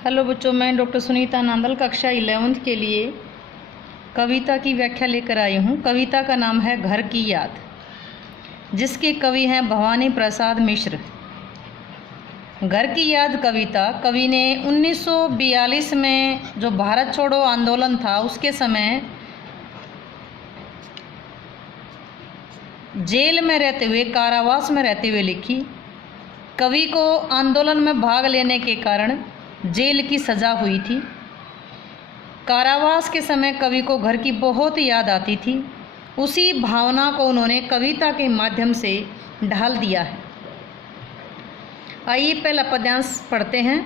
Hello बच्चों, मैं doctor Sunita Nandal कक्षा 11th के लिए कविता की व्याख्या लेकर आई हूँ। कविता का नाम है घर की याद, जिसके कवि हैं भवानी प्रसाद मिश्र। घर की याद कविता कवि ने 1942 में जो भारत छोड़ो आंदोलन था उसके समय जेल में रहते हुए, कारावास में रहते हुए लिखी। कवि को आंदोलन में भाग लेने के कारण जेल की सज़ा हुई थी। कारावास के समय कवि को घर की बहुत याद आती थी। उसी भावना को उन्होंने कविता के माध्यम से ढाल दिया है। आइए पहला पद्यांश पढ़ते हैं।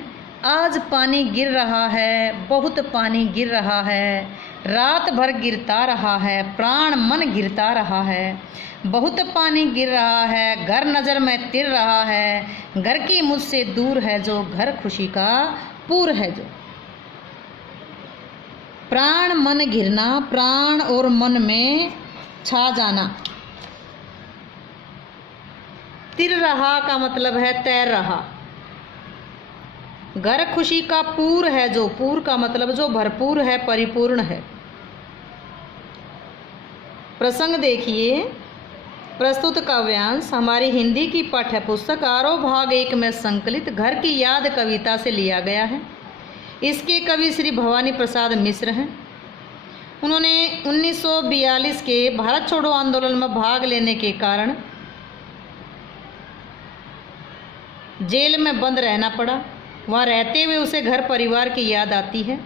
आज पानी गिर रहा है, बहुत पानी गिर रहा है, रात भर गिरता रहा है, प्राण मन गिरता रहा है। बहुत पानी गिर रहा है, घर नज़र में तिर रहा है, घर की मुझसे दूर है जो, घर खुशी का पूर है जो। प्राण मन घिरना, प्राण और मन में छा जाना। तिर रहा का मतलब है तैर रहा। घर खुशी का पूर है जो, पूर का मतलब जो भरपूर है, परिपूर्ण है। प्रसंग देखिए। प्रस्तुत काव्यांश हमारी हिंदी की पाठ्य पुस्तक आरोह भाग 1 में संकलित घर की याद कविता से लिया गया है। इसके कवि श्री भवानी प्रसाद मिश्र हैं। उन्होंने 1942 के भारत छोड़ो आंदोलन में भाग लेने के कारण जेल में बंद रहना पड़ा। वहाँ रहते हुए उसे घर परिवार की याद आती है।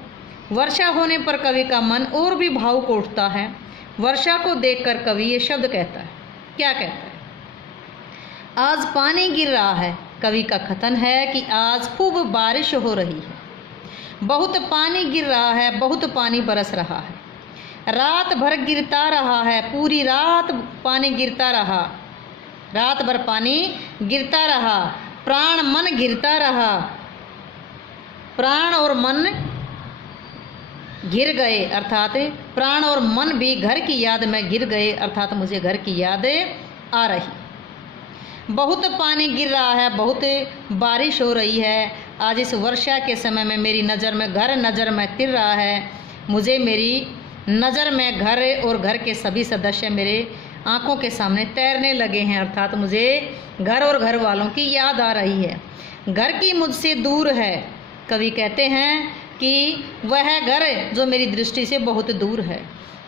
वर्षा होने पर कवि का मन और भी भावुक उठता है। वर्षा को देखकर कवि ये शब्द कहता है। क्या कहता है? आज पानी गिर रहा है। कवि का कथन है कि आज खूब बारिश हो रही है। बहुत पानी गिर रहा है, बहुत पानी बरस रहा है। रात भर गिरता रहा है, पूरी रात पानी गिरता रहा, रात भर पानी गिरता रहा। प्राण मन गिरता रहा, प्राण और मन गिर गए, अर्थात प्राण और मन भी घर की याद में गिर गए, अर्थात मुझे घर की याद आ रही। बहुत पानी गिर रहा है, बहुत बारिश हो रही है। आज इस वर्षा के समय में मेरी नज़र में घर नज़र में तिर रहा है। मुझे मेरी नज़र में घर और घर के सभी सदस्य मेरे आँखों के सामने तैरने लगे हैं, अर्थात मुझे घर और घर वालों की याद आ रही है। घर की मुझसे दूर है। कवि कहते हैं कि वह घर जो मेरी दृष्टि से बहुत दूर है।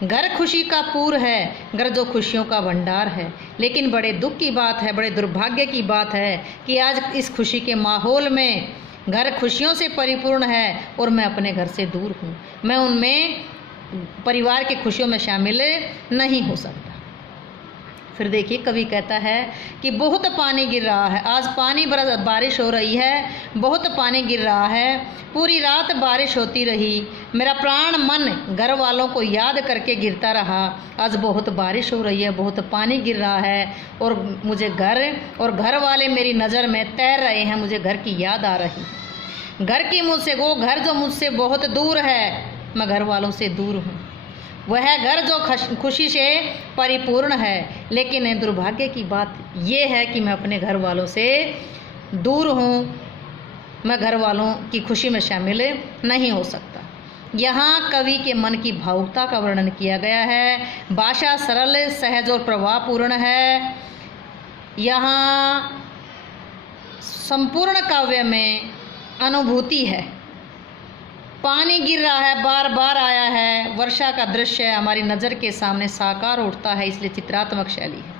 घर खुशी का पूर है, घर जो खुशियों का भंडार है। लेकिन बड़े दुख की बात है, बड़े दुर्भाग्य की बात है कि आज इस खुशी के माहौल में घर खुशियों से परिपूर्ण है और मैं अपने घर से दूर हूँ। मैं उनमें परिवार की खुशियों में शामिल नहीं हो सकता। फिर देखिए कवि कहता है कि बहुत पानी गिर रहा है। आज बारिश हो रही है, बहुत पानी गिर रहा है, पूरी रात बारिश होती रही। मेरा प्राण मन घर वालों को याद करके गिरता रहा। आज बहुत बारिश हो रही है, बहुत पानी गिर रहा है और मुझे घर और घर वाले मेरी नज़र में तैर रहे हैं। मुझे घर की याद आ रही। घर की मुझसे, वो घर जो मुझसे बहुत दूर है, मैं घर वालों से दूर हूँ। वह घर जो खुशी से परिपूर्ण है। लेकिन दुर्भाग्य की बात यह है कि मैं अपने घर वालों से दूर हूँ। मैं घर वालों की खुशी में शामिल नहीं हो सकता। यहाँ कवि के मन की भावुकता का वर्णन किया गया है। भाषा सरल, सहज और प्रभावपूर्ण है। यहाँ संपूर्ण काव्य में अनुभूति है। पानी गिर रहा है, बार बार आया है। वर्षा का दृश्य हमारी नज़र के सामने साकार उठता है, इसलिए चित्रात्मक शैली है।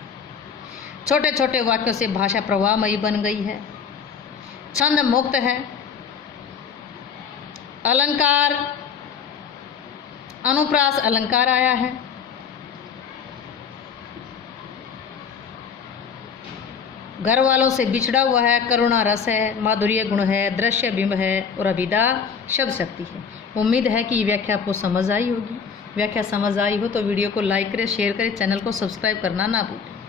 छोटे छोटे वाक्यों से भाषा प्रवाहमयी बन गई है। छंद मुक्त है। अलंकार, अनुप्रास अलंकार आया है। घर वालों से बिछड़ा हुआ है। करुणा रस है, माधुर्य गुण है, दृश्य बिंब है और अभिदा शब्द शक्ति है। उम्मीद है कि व्याख्या आपको समझ आई होगी। व्याख्या समझ आई हो तो वीडियो को लाइक करें, शेयर करें, चैनल को सब्सक्राइब करना ना भूलें।